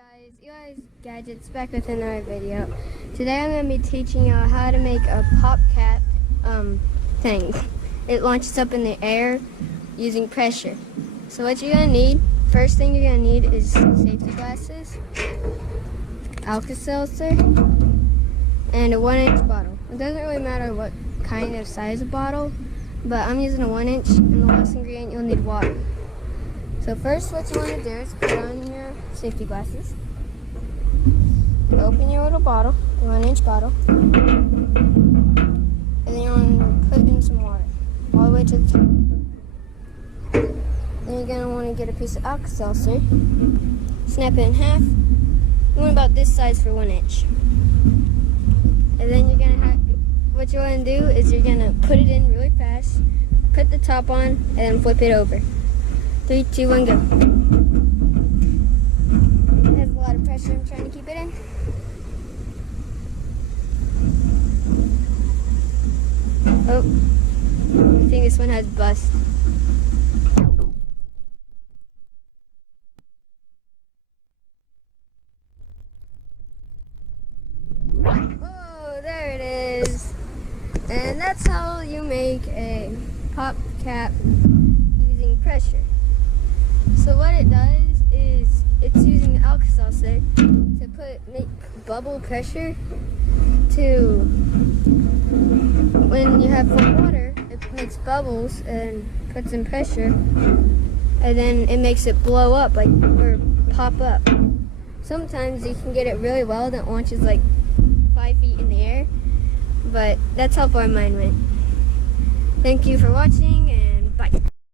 Guys, Eli's Gadgets back with another video. Today I'm going to be teaching you how to make a pop cap thing. It launches up in the air using pressure. So what you're going to need, first thing you're going to need is safety glasses, Alka-Seltzer, and a 1-inch bottle. It doesn't really matter what kind of size of bottle, but I'm using a 1-inch, and the last ingredient you'll need water. So first what you want to do is put on your safety glasses. Open your little bottle, the 1-inch bottle, and then you want to put in some water, all the way to the top. Then you're going to want to get a piece of Alka-Seltzer, snap it in half. You want about this size for 1 inch. And then you're going to have, what you want to do is you're going to put it in really fast, put the top on, and then flip it over. 3, 2, 1, go. It has a lot of pressure. I'm trying to keep it in. Oh, I think this one has bust. Oh, there it is. And that's how you make a pop cap using pressure. So what it does is it's using the Alka-Seltzer to make bubble pressure to, when you have full water, it makes bubbles and puts in pressure, and then it makes it blow up, like, or pop up. Sometimes you can get it really well that launches like 5 feet in the air, but that's how far mine went. Thank you for watching.